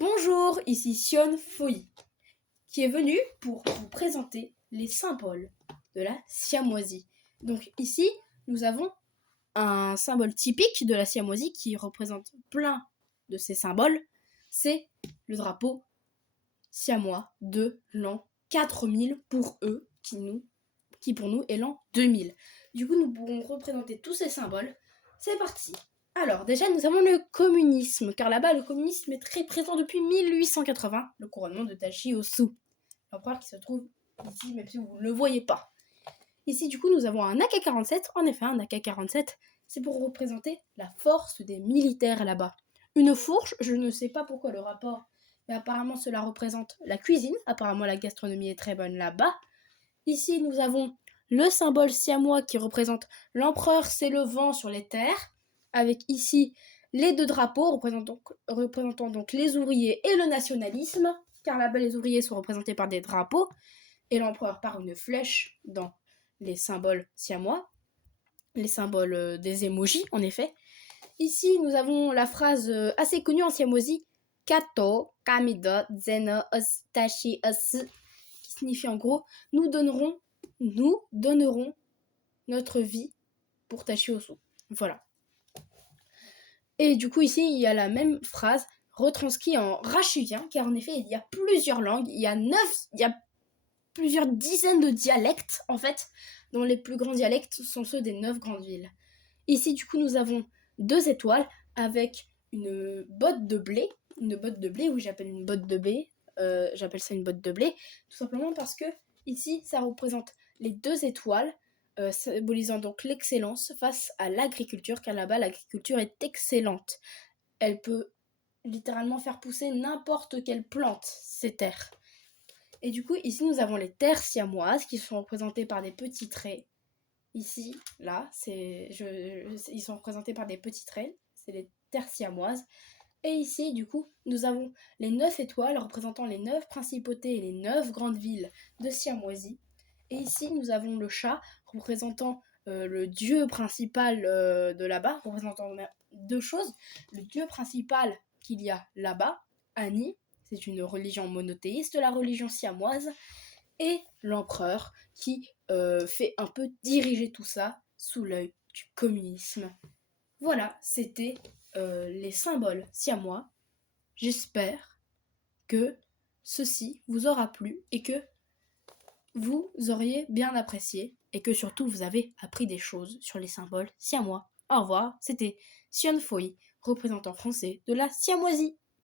Bonjour, ici Sion Foy, qui est venu pour vous présenter les symboles de la siamoisie. Donc ici, nous avons un symbole typique de la siamoisie qui représente plein de ces symboles. C'est le drapeau siamois de l'an 4000 pour eux, qui pour nous est l'an 2000. Du coup, nous pourrons représenter tous ces symboles. C'est parti. Alors, déjà, nous avons le communisme, car là-bas, le communisme est très présent depuis 1880, le couronnement de Tashi Osu, l'empereur qui se trouve ici, même si vous ne le voyez pas. Ici, du coup, nous avons un AK-47. En effet, un AK-47, c'est pour représenter la force des militaires là-bas. Une fourche, je ne sais pas pourquoi le rapport, mais apparemment cela représente la cuisine. Apparemment, la gastronomie est très bonne là-bas. Ici, nous avons le symbole siamois qui représente l'empereur s'élevant sur les terres, avec ici les deux drapeaux représentant donc les ouvriers et le nationalisme, car là-bas les ouvriers sont représentés par des drapeaux, et l'empereur par une flèche dans les symboles siamois, les symboles des emojis en effet. Ici, nous avons la phrase assez connue en siamoisie, Kato, Kamido, Zeno, Tashi, Osu, qui signifie en gros, nous donnerons notre vie pour Tashi Osu. Voilà. Et du coup, ici, il y a la même phrase retranscrite en rachugien, car en effet, il y a plusieurs langues, il y a plusieurs dizaines de dialectes, en fait, dont les plus grands dialectes sont ceux des 9 grandes villes. Ici, du coup, nous avons 2 étoiles avec une botte de blé, oui, j'appelle une botte de blé, j'appelle ça une botte de blé, tout simplement parce que ici, ça représente les 2 étoiles, symbolisant donc l'excellence face à l'agriculture, car là-bas, l'agriculture est excellente. Elle peut littéralement faire pousser n'importe quelle plante, ces terres. Et du coup, ici, nous avons les terres siamoises qui sont représentées par des petits traits. Ici, là, ils sont représentés par des petits traits. C'est les terres siamoises. Et ici, du coup, nous avons les 9 étoiles représentant les 9 principautés et les 9 grandes villes de Siamoisie. Et ici, nous avons le chat représentant le dieu principal de là-bas, représentant 2 choses. Le dieu principal qu'il y a là-bas, Ani, c'est une religion monothéiste, la religion siamoise, et l'empereur qui fait un peu diriger tout ça sous l'œil du communisme. Voilà, c'était les symboles siamois. J'espère que ceci vous aura plu et que vous auriez bien apprécié et que surtout vous avez appris des choses sur les symboles siamois. Au revoir, c'était Sion Foy, représentant français de la siamoisie.